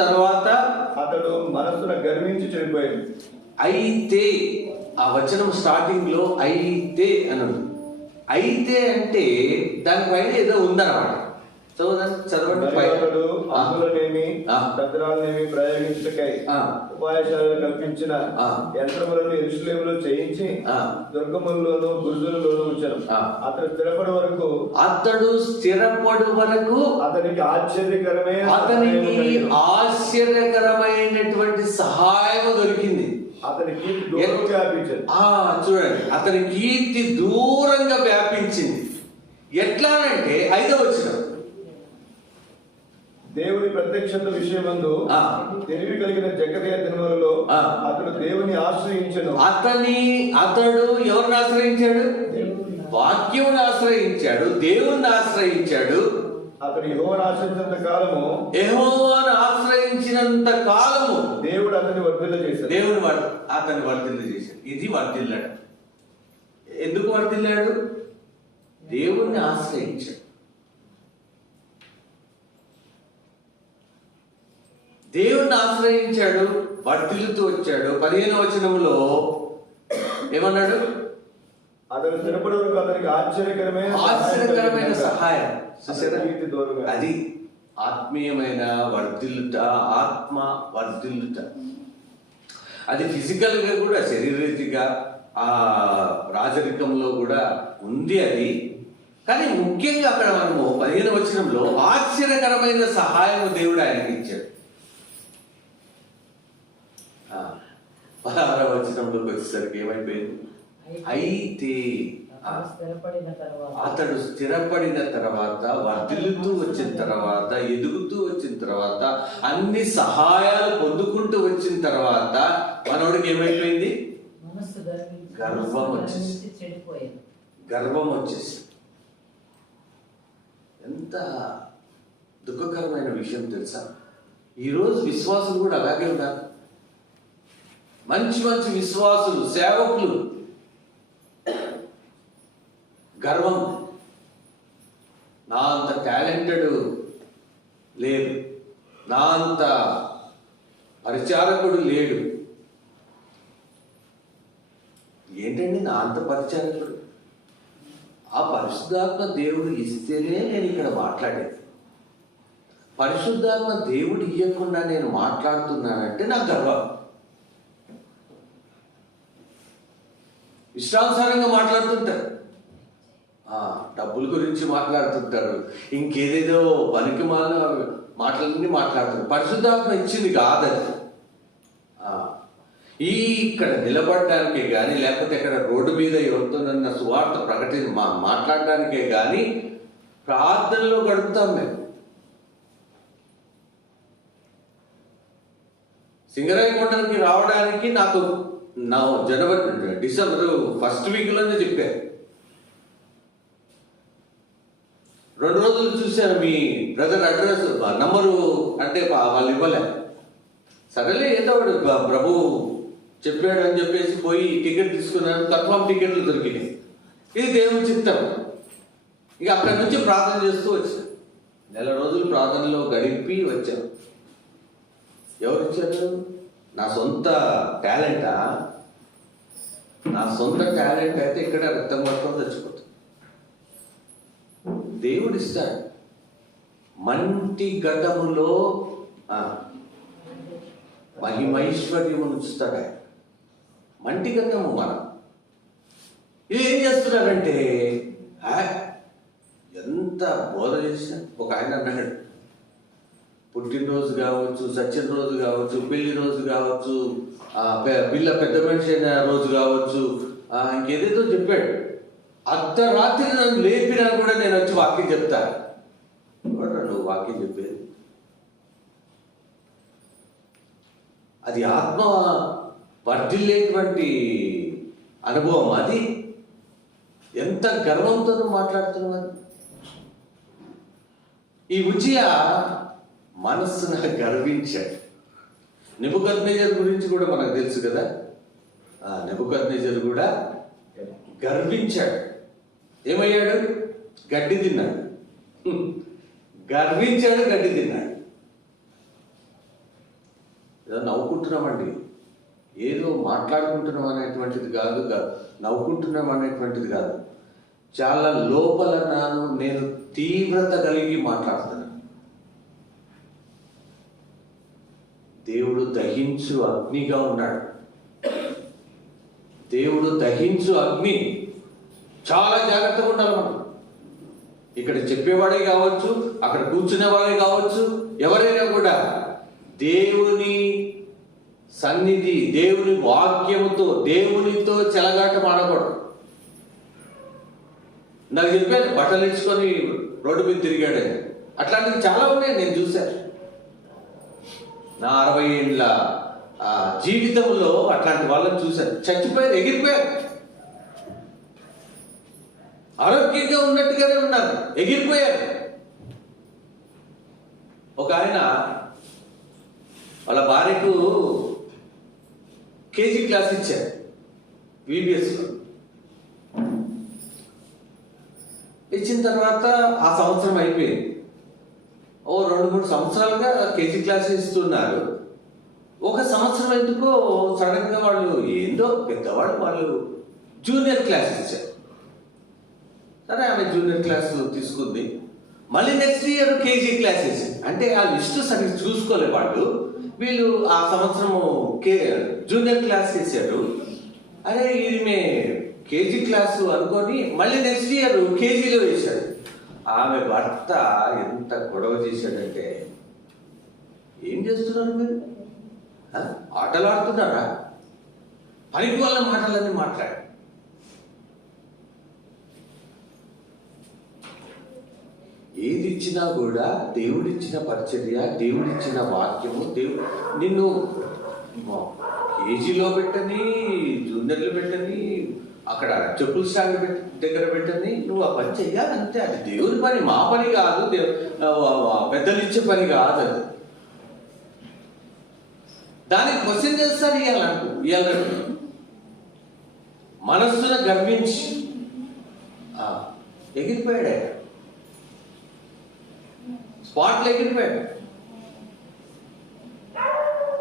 తర్వాత అతడు మనస్సును గర్వించి చనిపోయాడు. అయితే ఆ వచనం స్టార్టింగ్ లో అయితే అన్నాడు. అయితే అంటే దానిపైన ఏదో ఉందన్నమాట. చదవండి. మరియు అతడు ఆ. అంబులనేమి ఆ. దద్రాలనేమి ప్రయోగించుటకై ఆ. ఉపాయశాలను కల్పించిన ఆ. యంత్రములను యెరూషలేములో చేయించి ఆ. దుర్గముల్లోను బురుజులలోను ఉంచాను. ఆ. అతడు స్థిరపడి వరకు అతడు స్థిరపడు వరకు అతనికి ఆశ్చర్యకరమైన అతనికి సహాయము కలిగెను. ఆశ్చర్యకరమైనటువంటి సహాయం దొరికింది. అతని కీర్తి దూరం వ్యాపించదు. చూడండి, అతని కీర్తి దూరంగా వ్యాపించింది. ఎట్లానంటే 5వ వచనం, దేవుని ప్రత్యక్షత విషయమందు ఆ. తెలివి కలిగిన జకర్యా దినములలో ఆ. అతడు దేవుని ఆశ్రయించెను. అతడు ఎవరిని ఆశ్రయించాడు? వాక్యమును ఆశ్రయించాడు, దేవుణ్ణి ఆశ్రయించాడు. అతడు యెహోవాను ఆశ్రయించినంత కాలము యెహోవాను ఆశ్రయించినంత కాలము దేవుడు అతన్ని వర్ధిల్ల చేశాడు. దేవుడు అతన్ని వర్ధిల్ల చేశాడు. ఇది వర్ధిల్లాడు. ఎందుకు వర్ధిల్లాడు? దేవుణ్ణి ఆశ్రయించాడు. దేవుణ్ణి ఆశ్రయించాడు, వర్ధిల్లుతూ వచ్చాడు. 15వ వచనంలో ఏమన్నాడు? అతను స్థిరపడి వరకు అతనికి ఆశ్చర్యకరమైన సహాయం. చూసారా? కీర్తి దూరంగా. అది ఆత్మీయమైన వర్ధిల్లుట, ఆత్మ వర్ధిల్లుట. అది ఫిజికల్ గా కూడా, శరీరరీతిగా, ఆ రాజరికంలో కూడా ఉంది అది. కానీ ముఖ్యంగా అక్కడ మనము 15వ వచనంలో ఆశ్చర్యకరమైన సహాయం దేవుడు ఆయనకి ఇచ్చాడు. 16వ వచనంలోకి వచ్చేసరికి ఏమైపోయింది? అయితే అతడు స్థిరపడిన తర్వాత, వర్ధిల్లుతూ వచ్చిన తర్వాత, ఎదుగుతూ వచ్చిన తర్వాత, అన్ని సహాయాలు పొందుకుంటూ వచ్చిన తర్వాత మనోడికి ఏమైపోయింది? గర్వం వచ్చేసి. ఎంత దుఃఖకరమైన విషయం తెలుసా? ఈరోజు విశ్వాసులు కూడా అలాగే ఉన్నారు. మంచి మంచి విశ్వాసులు, సేవకులు, గర్వం. నా అంత టాలెంటెడ్ లేడు, నా అంత పరిచారకుడు లేడు. ఏంటండి నా అంత పరిచారకుడు? ఆ పరిశుద్ధాత్మ దేవుడు ఇస్తేనే నేను ఇక్కడ మాట్లాడేది. పరిశుద్ధాత్మ దేవుడు ఇవ్వకుండా నేను మాట్లాడుతున్నానంటే నాకు గర్వం. ఇష్టానుసారంగా మాట్లాడుతుంటారు, డబ్బుల గురించి మాట్లాడుతుంటారు, ఇంకేదేదో పనికి మాలిన మాటలన్నీ మాట్లాడుతారు. పరిశుద్ధాత్మ ఇచ్చింది కాదని. ఇక్కడ నిలబడడానికే కానీ, లేకపోతే ఇక్కడ రోడ్డు మీద ఎవరితోనన్న సువార్త మాట్లాడడానికే కానీ ప్రార్థనలో గడుపుతాం మేము. సింగరాయకొండకి రావడానికి నాకు డిసెంబర్ 1st వీక్లోనే చెప్పారు. 2 రోజులు చూశాను మీ బ్రదర్ అడ్రస్ నంబరు అంటే వాళ్ళు ఇవ్వలే. సరేలే, ఏదో ప్రభు చెప్పాడు అని చెప్పేసి పోయి టికెట్ తీసుకున్నాను. కన్ఫర్మ్ టికెట్లు దొరికినాయి. ఇది దేవుని చిత్తం. ఇక అక్కడి నుంచి ప్రార్థన చేస్తూ వచ్చాను. 1 రోజులు ప్రార్థనలో గడిపి వచ్చాను. ఎవరు ఇచ్చారు? నా సొంత టాలెంటా? నా సొంత టాలెంట్ అయితే ఇక్కడ రక్తం మొత్తం తెచ్చిపోతుంది. దేవుడు ఇస్తాడు. మంటి ఘటములో మహిమైశ్వర్యమును ఉంచుతాడు ఆయన. మంటి ఘటము మనం. ఇది ఏం చేస్తున్నారంటే ఎంత బోధ చేసిన. ఒక ఆయన అన్నాడు, పుట్టినరోజు కావచ్చు, సత్యం రోజు కావచ్చు, పెళ్లి రోజు కావచ్చు, పిల్ల పెద్ద మనిషి అయిన రోజు కావచ్చు, ఇంకేదేదో చెప్పాడు. అర్ధరాత్రి నన్ను లేపినా కూడా నేను వచ్చి వాక్యం చెప్తాను. నువ్వు వాక్యం చెప్పేది అది ఆత్మ వర్ధిల్లేటువంటి అనుభవం. అది ఎంత గర్వంతో మాట్లాడుతున్నాను. ఈ ఉజ్జియా మనస్సును గర్వించాడు. నెబుకద్నెజరు గురించి కూడా మనకు తెలుసు కదా. నెబుకద్నెజరు కూడా గర్వించాడు. ఏమయ్యాడు? గడ్డి తిన్నాడు. గర్వించాడు, గడ్డి తిన్నాడు. ఏదో నవ్వుకుంటున్నామండి, ఏదో మాట్లాడుకుంటున్నాం అనేటువంటిది కాదు, నవ్వుకుంటున్నాం అనేటువంటిది కాదు. చాలా లోపల నేను తీవ్రత కలిగి మాట్లాడుతున్నాను. దేవుడు దహించు అగ్నిగా ఉన్నాడు. దేవుడు దహించు అగ్ని. చాలా జాగ్రత్తగా ఉండాలి మనం. ఇక్కడ చెప్పేవాడే కావచ్చు, అక్కడ కూర్చునేవాడే కావచ్చు, ఎవరైనా కూడా దేవుని సన్నిధి, దేవుని వాక్యముతో, దేవునితో చెలగాటం ఆడకూడదు. నాకు చెప్పాను, బట్టలు ఇచ్చుకొని రోడ్డు మీద తిరిగాడని. అట్లాంటివి చాలా ఉన్నాయి, నేను చూశాను. నా 60 ఏళ్ళ జీవితంలో అట్లాంటి వాళ్ళని చూశాను. చచ్చిపోయారు, ఎగిరిపోయారు. ఆరోగ్యంగా ఉన్నట్టుగానే ఉన్నారు, ఎగిరిపోయారు. ఒక ఆయన వాళ్ళ భార్యకు కేజీ క్లాస్ ఇచ్చారు VBSలో. ఇచ్చిన తర్వాత ఆ సంవత్సరం అయిపోయింది. 2-3 సంవత్సరాలుగా కేజీ క్లాస్ ఇస్తున్నారు. ఒక సంవత్సరం ఎందుకో సడన్ గా వాళ్ళు ఏందో పెద్దవాళ్ళు వాళ్ళు జూనియర్ క్లాస్ ఇచ్చారు. సరే, ఆమె జూనియర్ క్లాస్ తీసుకుంది. మళ్ళీ నెక్స్ట్ ఇయర్ కేజీ క్లాస్ ఇచ్చింది. అంటే ఆ లిస్టు సరిగ్గా చూసుకోలే వాళ్ళు. వీళ్ళు ఆ సంవత్సరము జూనియర్ క్లాస్ ఇచ్చారు. అరే ఈమె కేజీ క్లాసు అనుకొని మళ్ళీ నెక్స్ట్ ఇయర్ కేజీలో వేశాడు. ఆమె భర్త ఎంత గొడవ చేశాడంటే, ఏం చేస్తున్నారు మీరు? ఆటలు ఆడుతున్నారా? పనికి వాళ్ళ మాటలన్నీ మాట్లాడు. ఏది ఇచ్చినా కూడా దేవుడిచ్చిన పరిచర్య, దేవుడిచ్చిన వాక్యము, దేవుడు నిన్ను కేజీలో పెట్టని, జూనియర్లు పెట్టని, అక్కడ చెప్పుల స్టాండ్ దగ్గర పెట్టని, నువ్వు ఆ పని చెయ్యాలంటే అది దేవుని పని, మా పని కాదు, పెద్దలు ఇచ్చే పని కాదు అది. దానికి క్వశ్చన్ చేస్తారు ఇవాళ మనస్సును గర్వించి ఎగిరిపోయాడు. స్పాట్లో ఎగిరిపోయాడు.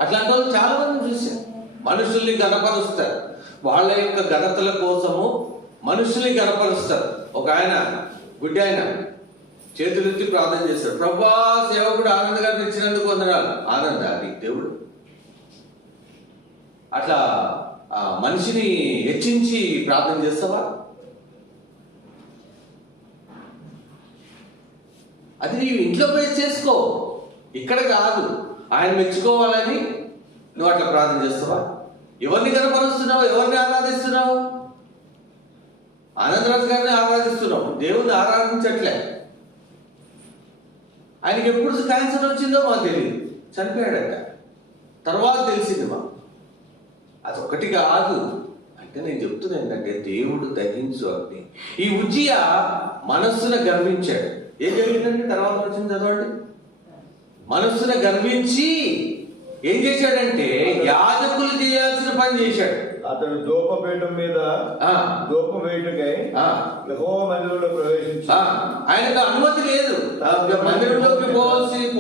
అట్లాంటి వాళ్ళు చాలా మంది చూశారు. మనుషుల్ని గణపరుస్తారు, వాళ్ళ యొక్క ఘనతల కోసము మనుషుల్ని గణపరుస్తారు. ఒక ఆయన గుడ్డి ఆయన చేతులెత్తి ప్రార్థన చేస్తాడు, ప్రభా సేవకుడు ఆనంద్ గారిని ఇచ్చినందుకు వందనాలు. ఆనంద అది దేవుడు? అట్లా మనిషిని హెచ్చించి ప్రార్థన చేస్తావా? అది నీవు ఇంట్లో పోయి చేసుకో, ఇక్కడ కాదు. ఆయన మెచ్చుకోవాలని నువ్వు అట్లా ప్రార్థన చేస్తావా? ఎవరిని కనపరుస్తున్నావు? ఎవరిని ఆరాధిస్తున్నావు? ఆనందరాజు గారిని ఆరాధిస్తున్నావు, దేవుని ఆరాధించట్లే. ఆయనకి ఎప్పుడు క్యాన్సర్ వచ్చిందో మాకు తెలియదు, చనిపోయాడట. తర్వాత తెలిసింది మాకు. అదొకటి కాదు. అంటే నేను చెప్తున్నా ఏంటంటే, దేవుడు దహించు అగ్ని. ఈ ఉజ్జియా మనస్సును గర్వించాడు. ఏం జరిగిందంటే తర్వాత వచ్చింది చదవండి. మనస్సును గర్వించి ఏం చేశాడంటే యాజకులు చేయాల్సిన పని చేశాడు. అతడు ధూపపీఠం మీద ధూపం వేయుటకై యెహోవా మందిరంలో ప్రవేశించి, ఆయనకు అనుమతి లేదు మందిరంలోకి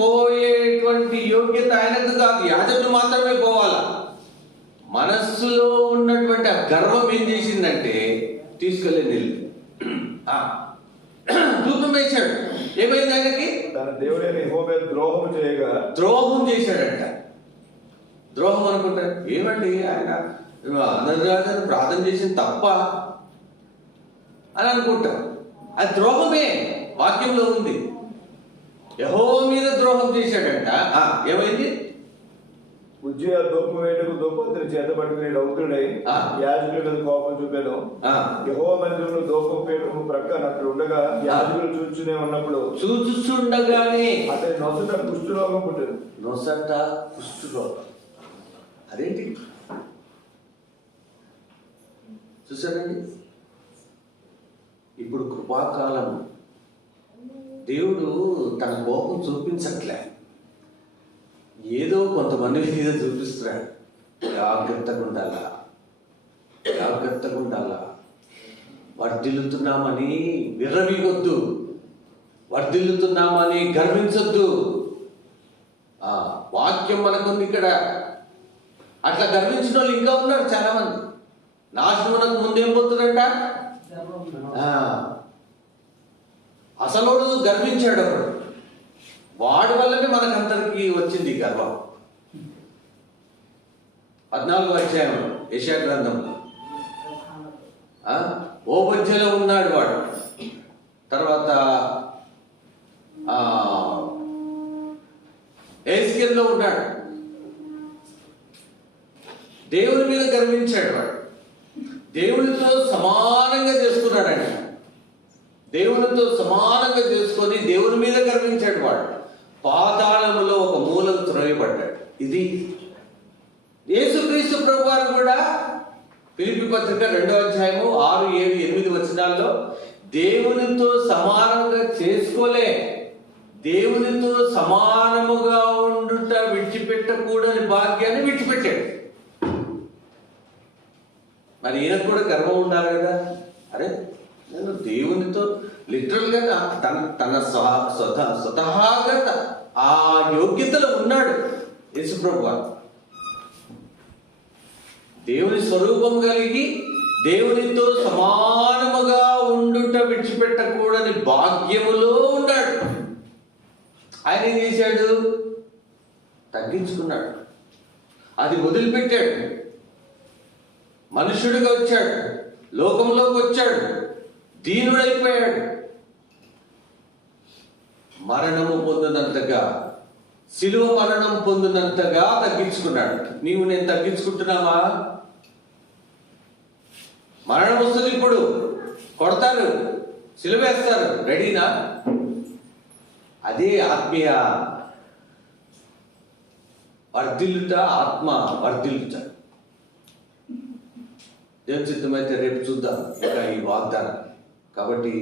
పోయేటువంటి యోగ్యత ఆయనకు కాదు, యాజకులు మాత్రమే పోవాలా. మనస్సులో ఉన్నటువంటి ఆ గర్వం ఏం చేసిందంటే తీసుకెళ్ళి ధూపం వేశాడు. ఏమైంది ఆయనకి? తన దేవుడైన యెహోవా ద్రోహం చేశాడంట. ద్రోహం అనుకుంటారు. ఏమండి ఆయన ఆనందరాజు ప్రార్థన చేసిన తప్ప అని అనుకుంటారు. అది ద్రోహమే, వాక్యంలో ఉంది. యెహోవా మీద ద్రోహం చేశాడంట. ఏమైంది? ఉజ్జియా ధూపం వేయటకు ధూపంతుని చేత పట్టుకుని రౌద్రుడై యాజకుల మీద కోపం చూపాను. యెహోవా మందిరంలో ధూపం పీఠము ప్రక్కన అక్కడ ఉండగా యాజకులు చూస్తుండగానే అతని నొసట కుష్ఠరోగం పుట్టింది. నొసట కుష్ఠరోగం. అదేంటి చూసారండి? ఇప్పుడు కృపాకాలం. దేవుడు తన కోపం చూపించట్లే, ఏదో కొంతమంది మీద చూపిస్తున్నాడు. జాగ్రత్తగా ఉండాలా. వర్ధిల్లుతున్నామని విర్రవీగొద్దు, వర్ధిల్లుతున్నామని గర్వించొద్దు. వాక్యం మనకుంది ఇక్కడ. అట్లా గర్వించిన వాళ్ళు ఇంకా ఉన్నారు చాలా మంది. నాశనమునకు ముందేం పోతుందంట? అసలోడు గర్వించాడు అప్పుడు. వాడి వల్లనే మనకందరికీ వచ్చింది గర్వం. 14వ అధ్యాయంలో యెషయా గ్రంథంలో ఓబద్యలో ఉన్నాడు వాడు. తర్వాత ఎహెజ్కేలులో ఉన్నాడు. దేవుని మీద గర్వించాడు వాడు. దేవునితో సమానంగా చేసుకున్నాడంట. దేవునితో సమానంగా చేసుకొని దేవుని మీద గర్వించాడు వాడు. పాతాళములో ఒక మూలకు త్రోయబడ్డాడు. ఇది యేసుక్రీస్తు ప్రభువారు కూడా ఫిలిప్పీ పత్రిక 2వ అధ్యాయము 6, 7, 8 వచనాల్లో దేవునితో సమానంగా చేసుకోలే, దేవునితో సమానముగా ఉండుట విడిచిపెట్టకూడని భాగ్యాన్ని విడిచిపెట్టాడు. మరి ఈయనకు కూడా గర్వం ఉండాలి కదా. అరే నేను దేవునితో లిటరల్గా తన స్వతహాగా ఆ యోగ్యతలో ఉన్నాడు యేసుప్రభు వారు. దేవుని స్వరూపం కలిగి దేవునితో సమానముగా ఉండుట విడిచిపెట్టకూడని భాగ్యములో ఉన్నాడు. ఆయన ఏం చేశాడు? తగ్గించుకున్నాడు. అది వదిలిపెట్టాడు. మనుష్యుడిగా వచ్చాడు, లోకంలోకి వచ్చాడు, దీనుడైపోయాడు. మరణము పొందినంతగా, శిలువ మరణం పొందినంతగా తగ్గించుకున్నాడు. నీవు నేను తగ్గించుకుంటున్నావా? మరణం వస్తుంది, ఇప్పుడు కొడతారు, శిలువ వేస్తారు, రెడీనా? అదే ఆత్మీయ వర్ధిల్లుట, ఆత్మ వర్ధిల్లుట. దేవుని చిత్తమైతే రేపు చూద్దాం ఇంకా ఈ వాగ్దానం. కాబట్టి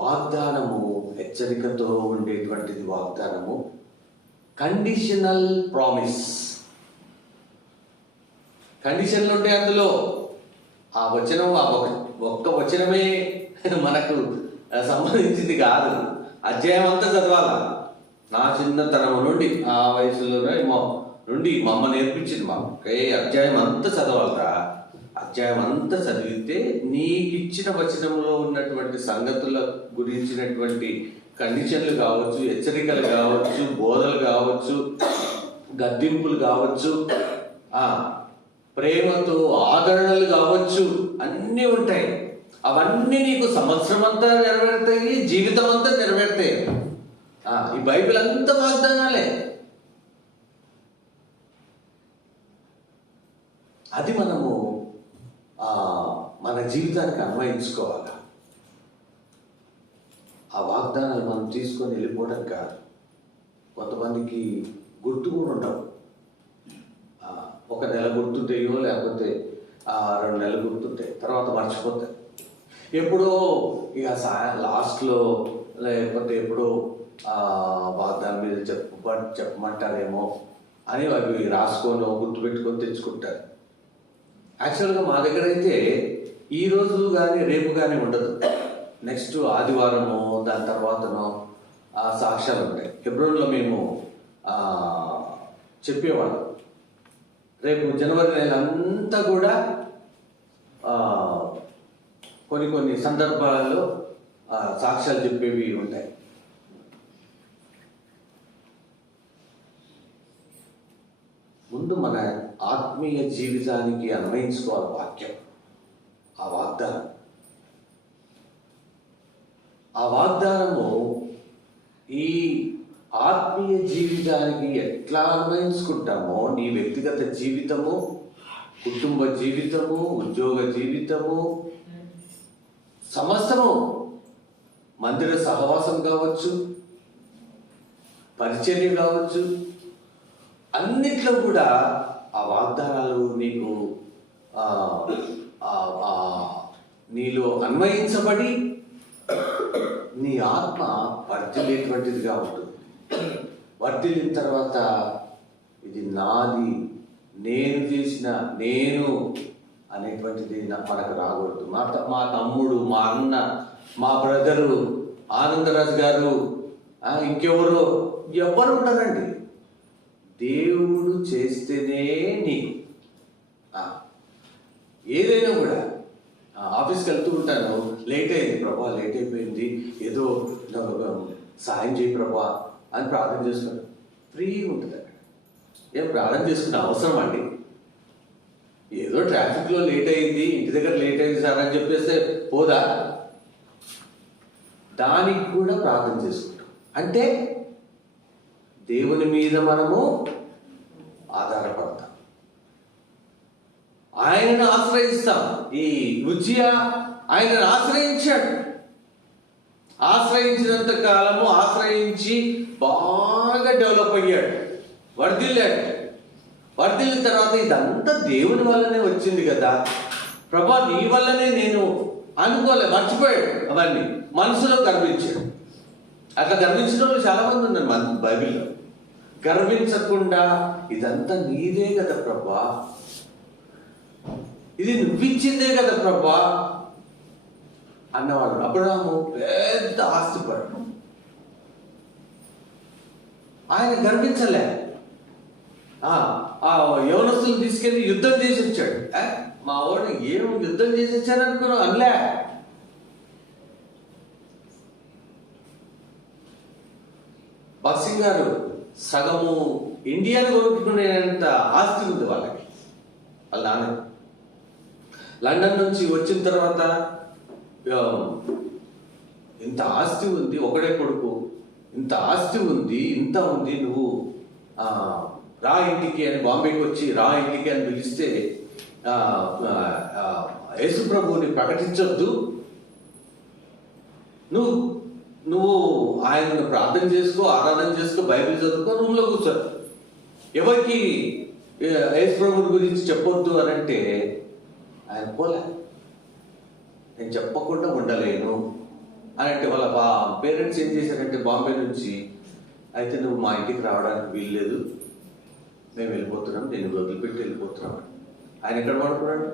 వాగ్దానము హెచ్చరికతో ఉండేటువంటిది. వాగ్దానము కండిషనల్ ప్రామిస్. కండిషన్లు ఉంటాయి అందులో. ఆ వచనం, ఆ ఒక్క వచనమే మనకు సంబంధించింది కాదు. అధ్యాయం అంతా చదవాలా. నా చిన్నతనం నుండి, ఆ వయసులోనే నుండి మా అమ్మ నేర్పించింది మాకు. అధ్యాయం అంతా చదవాలరా. అధ్యాయం అంతా చదివితే నీకు ఇచ్చిన వచనంలో ఉన్నటువంటి సంగతుల గురించినటువంటి కండిషన్లు కావచ్చు, హెచ్చరికలు కావచ్చు, బోధలు కావచ్చు, గద్దింపులు కావచ్చు, ప్రేమతో ఆదరణలు కావచ్చు, అన్నీ ఉంటాయి. అవన్నీ నీకు సంవత్సరం అంతా నెరవేరుతాయి, జీవితం అంతా నెరవేరుతాయి. ఈ బైబిల్ అంతా వాగ్దానాలే. అది మనము మన జీవితానికి అన్వయించుకోవాలి. ఆ వాగ్దానాలు మనం తీసుకొని వెళ్ళిపోవడం కాదు. కొంతమందికి గుర్తు కూడా ఉండవు. ఒక నెల గుర్తుంటాయో, లేకపోతే 2 నెలలు గుర్తుంటాయి, తర్వాత మర్చిపోతాయి. ఎప్పుడో ఇక లాస్ట్లో, లేకపోతే ఎప్పుడో వాగ్దానం మీద చెప్పమంటారేమో అని అవి రాసుకొని గుర్తుపెట్టుకొని తెచ్చుకుంటారు. యాక్చువల్గా మా దగ్గర అయితే ఈ రోజు కానీ రేపు కానీ ఉండదు. నెక్స్ట్ ఆదివారము, దాని తర్వాతనో సాక్ష్యాలు ఉంటాయి. హెబ్రోన్లో మేము చెప్పేవాళ్ళం. రేపు జనవరి నెల అంతా కూడా కొన్ని సందర్భాలలో సాక్ష్యాలు చెప్పేవి ఉంటాయి. ముందు మన ఆత్మీయ జీవితానికి అన్వయించుకోవాలి వాక్యం, ఆ వాగ్దానం. ఆ వాగ్దానము ఈ ఆత్మీయ జీవితానికి ఎట్లా అన్వయించుకుంటామో, నీ వ్యక్తిగత జీవితము, కుటుంబ జీవితము, ఉద్యోగ జీవితము, సమస్తము, మందిర సహవాసం కావచ్చు, పరిచర్య కావచ్చు, అన్నిట్లో కూడా ఆ వాగ్దానాలు నీకు నీలో అన్వయించబడి నీ ఆత్మ వర్ధిల్లేటువంటిదిగా ఉంటుంది. వర్ధిల్లిన తర్వాత ఇది నాది, నేను చేసిన, నేను అనేటువంటిది మనకు రాకూడదు. మా తమ్ముడు, మా అన్న, మా బ్రదరు, ఆనందరాజు గారు, ఇంకెవరో ఎవరు ఉంటారండి. దేవుడు చేస్తేనే నీకు ఏదైనా కూడా. ఆఫీస్ ఆఫీస్కి వెళ్తూ ఉంటాను, లేట్ అయింది ప్రభా, లేట్ అయిపోయింది, ఏదో సాయం చేయి ప్రభా అని ప్రార్థన చేసుకున్నాను. ఫ్రీగా ఉంటుంది అక్కడ. ఏం ప్రార్థన చేసుకునే అవసరం అండి? ఏదో ట్రాఫిక్లో లేట్ అయింది, ఇంటి దగ్గర లేట్ అయింది సార్ అని చెప్పేస్తే పోదా? దానికి కూడా ప్రార్థన చేసుకుంటాం. అంటే దేవుని మీద మనము ఆధారపడతాం, ఆయనను ఆశ్రయిస్తాం. ఈ ఉజ్జియా ఆయనను ఆశ్రయించాడు. ఆశ్రయించినంత కాలము ఆశ్రయించి బాగా డెవలప్ అయ్యాడు, వర్ధిల్లాడు. వర్ధిల్లిన తర్వాత ఇదంతా దేవుని వల్లనే వచ్చింది కదా ప్రభా, నీ వల్లనే నేను అనుకోలే, మర్చిపోయాడు. అవన్నీ మనసులో గర్వించాడు. అట్లా గర్వించిన వాళ్ళు చాలా మంది ఉన్నారు మన బైబిల్లో. గర్వించకుండా ఇదంతా నీదే కదా ప్రభా, ఇది నువ్విచ్చిందే కదా ప్రభా అన్నవాడు. అబ్రహాము పెద్ద ఆస్తిపడు, ఆయన గర్వించలే. ఆ యవనస్తులు తీసుకెళ్ళి యుద్ధం చేసి వచ్చాడు. మా వాడు ఏం యుద్ధం చేసి వచ్చారనుకున్నావు అనలే. బాక్సింగ్ గారు సగము ఇండియాను కొనుక్కునేంత ఆస్తి ఉంది వాళ్ళకి, వాళ్ళ నాన్న. లండన్ నుంచి వచ్చిన తర్వాత ఇంత ఆస్తి ఉంది, ఒకడే కొడుకు, ఇంత ఆస్తి ఉంది, ఇంత ఉంది, నువ్వు రా ఇంటికి అని, బాంబేకి వచ్చి రా ఇంటికి అని పిలిస్తే యేసు ప్రభువుని ప్రకటించొద్దు, నువ్వు ఆయనను ప్రార్థన చేసుకో, ఆరాధన చేసుకో, బైబిల్ చదువుకో, రూమ్లో కూర్చో, ఎవరికి యేసు ప్రభువుని గురించి చెప్పొద్దు అని అంటే ఆయన పోలే. నేను చెప్పకుండా ఉండలేను అని అంటే వాళ్ళ పేరెంట్స్ ఏం చేశారంటే బాంబే నుంచి, అయితే నువ్వు మా ఇంటికి రావడానికి వీల్లేదు, మేము వెళ్ళిపోతున్నాం, నేను వదిలిపెట్టి వెళ్ళిపోతున్నాం. ఆయన ఎక్కడ పడుకున్నాడు?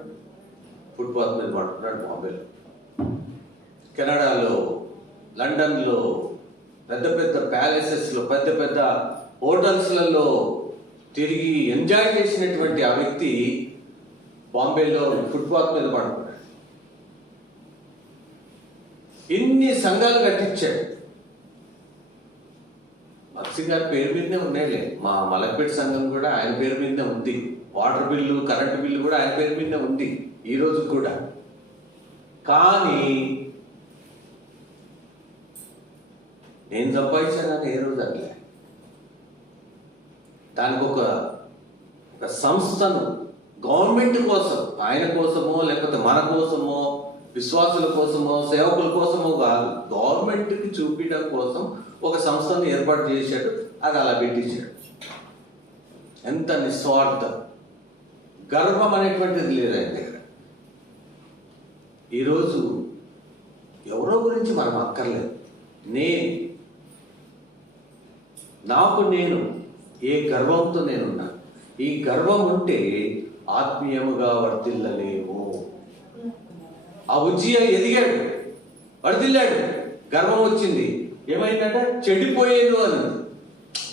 ఫుట్పాత్ మీద పడుకున్నాడు బాంబేలో. కెనడాలో, లండన్లో, పెద్ద పెద్ద ప్యాలెసెస్లో, పెద్ద పెద్ద హోటల్స్లలో తిరిగి ఎంజాయ్ చేసినటువంటి ఆ వ్యక్తి బాంబేలో ఫుట్పాత్ మీద పడుకున్నాడు. ఎన్ని సంఘాలు కట్టించాడు. భక్తి గారి పేరు మీదనే ఉన్నాయిలే. మా మలక్పేట సంఘం కూడా ఆయన పేరు మీదనే ఉంది. వాటర్ బిల్లు, కరెంటు బిల్లు కూడా ఆయన పేరు మీదనే ఉంది ఈ రోజు కూడా. కానీ నేను సంపాదించానని ఏ రోజు అనలే. దానికి ఒక సంస్థను, గవర్నమెంట్ కోసం, ఆయన కోసమో లేకపోతే మన కోసమో, విశ్వాసుల కోసమో, సేవకుల కోసమో కాదు, గవర్నమెంట్కి చూపించడం కోసం ఒక సంస్థను ఏర్పాటు చేశాడు. అది అలా పెట్టించాడు. ఎంత నిస్వార్థం! గర్వం అనేటువంటిది లేదు ఆయన దగ్గర. ఈరోజు ఎవరో గురించి మనం అక్కర్లేదు. నాకు నేను ఏ గర్వంతో నేనున్నా. ఈ గర్వం ఉంటే ఆత్మీయముగా వర్ధిల్లలేము. ఆ ఉజ్జియా ఎదిగాడు, వర్ధిల్లాడు, గర్వం వచ్చింది, ఏమైందంటే చెడిపోయేను అని.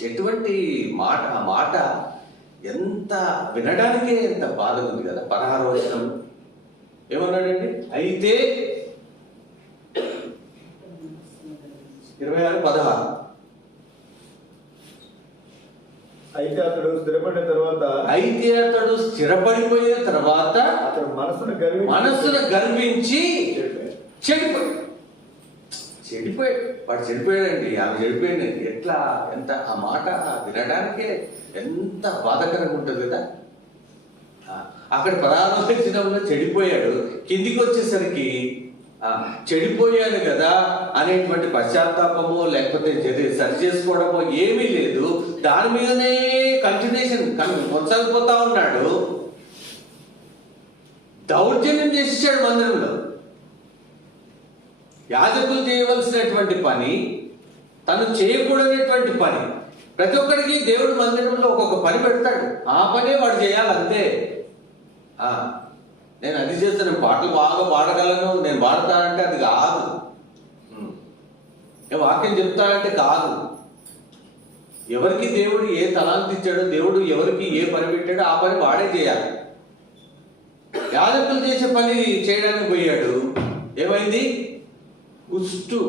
ఎటువంటి మాట! ఆ మాట ఎంత వినడానికే ఎంత బాధ ఉంది కదా. 16వ వచనం ఏమన్నాడండి? అయితే 26:16 అయితే అతడు స్థిరపడిపోయిన తర్వాత అతడు మనసును గర్వించి చెడిపోయాడు. వాడు చెడిపోయాడండి, ఆమె చెడిపోయాడు. ఎట్లా, ఎంత ఆ మాట వినడానికే ఎంత బాధకరంగా ఉంటుంది కదా. అక్కడ 16వ వచనంలో చెడిపోయాడు, కిందికి వచ్చేసరికి చెడిపోయాను కదా అనేటువంటి పశ్చాత్తాపము లేకపోతే సరి చేసుకోవడమో ఏమీ లేదు. దాని మీదనే కంటిన్యూషన్ కొనసాగిపోతా ఉన్నాడు. దౌర్జన్యం చేసేసాడు మందిరంలో. యాజకులు చేయవలసినటువంటి పని, తను చేయకూడనటువంటి పని. ప్రతి ఒక్కరికి దేవుడు మందిరంలో ఒక్కొక్క పని పెడతాడు, ఆ పనే వాడు చేయాలంతే. నేను అది చేస్తాను, పాటలు బాగా పాడగలను, నేను పాడతానంటే అది కాదు. నేను వాక్యం చెప్తానంటే కాదు. ఎవరికి దేవుడు ఏ తలాంతి ఇచ్చాడో, దేవుడు ఎవరికి ఏ పని పెట్టాడో ఆ పని వాడే చేయాలి. యాజకులు చేసే పని చేయడానికి పోయాడు. ఏమైంది? కుష్టు.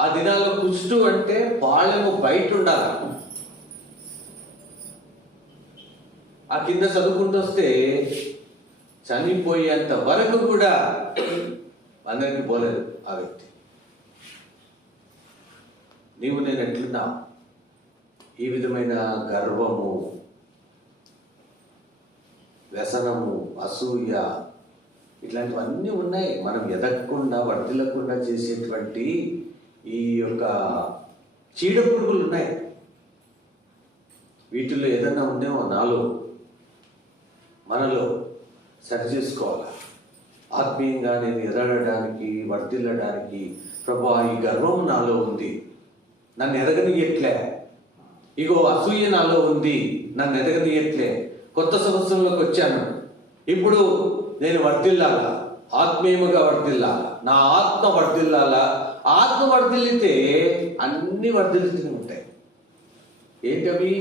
ఆ దినాల్లో కుష్టు అంటే పాళెము బయట ఉండాలి. ఆ కింద చదువుకుంటూ వస్తే చనిపోయేంత వరకు కూడా అందరికి పోలేదు ఆ వ్యక్తి. నీవు నేను ఎట్లున్నా ఈ విధమైన గర్వము, వ్యసనము, అసూయ ఇట్లాంటివన్నీ ఉన్నాయి. మనం ఎదగకుండా వర్ధిల్లకుండా చేసేటువంటి ఈ యొక్క చీడ పురుగులు ఉన్నాయి. వీటిల్లో ఏదన్నా ఉందేమో మనలో సరి చేసుకోవాలి. ఆత్మీయంగా నేను ఎదగడానికి, వర్ధిల్లడానికి, ప్రభా ఈ గర్వం నాలో ఉంది, నన్ను ఎదగనియట్లే. ఇగో అసూయ నాలో ఉంది, నన్ను ఎదగనియట్లే. కొత్త సంవత్సరంలోకి వచ్చాను, ఇప్పుడు నేను వర్ధిల్లాలా, ఆత్మీయముగా వర్ధిల్లాలా, నా ఆత్మ వర్ధిల్లాలా. ఆత్మ వర్ధిల్లితే అన్ని వర్ధిల్లుతూనే ఉంటాయి. ఏంటవి?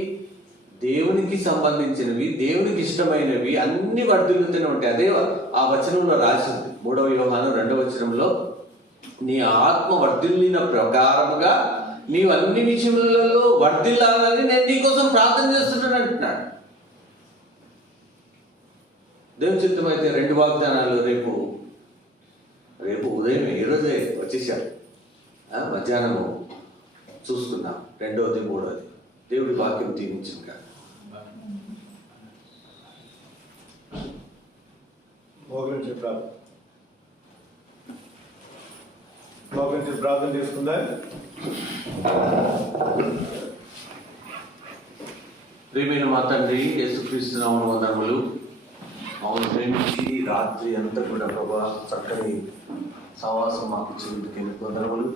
దేవునికి సంబంధించినవి, దేవునికి ఇష్టమైనవి అన్ని వర్ధిల్లుతూనే ఉంటాయి. అదే ఆ వచనంలో రాసింది 3వ యోహాను 2వ వచనంలో, నీ ఆత్మ వర్ధిల్లిన ప్రకారముగా నీవు అన్ని విషయములలో వర్ధిల్లాలని నేను నీకోసం ప్రార్థన చేస్తున్నాను అంటున్నాడు. దేవుని చిత్తమైతే 2 వాగ్దానాలు రేపు ఉదయం ఈరోజే వచ్చేసాడు. మధ్యాహ్నము చూసుకున్నాం, 2వది 3వది. దేవుడి వాక్యం దీవించింది కాదు. ప్రార్థన చేసుకుందా? ప్రియమైన మా తండ్రి యేసుక్రీస్తు నామమున వందనములు. మమ్మల్ని ప్రేమించి రాత్రి అంతా కూడా ప్రభా చక్కని సహవాసం మాకు ఇచ్చినందుకు వందనములు.